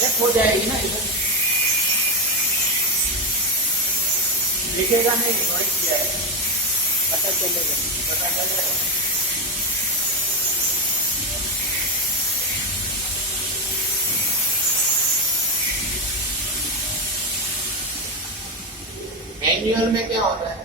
एक हो जाएगी ना इधर, दिखेगा नहीं वही किया है, पता चलेगा, पता चलेगा। मैनुअल में क्या होता है,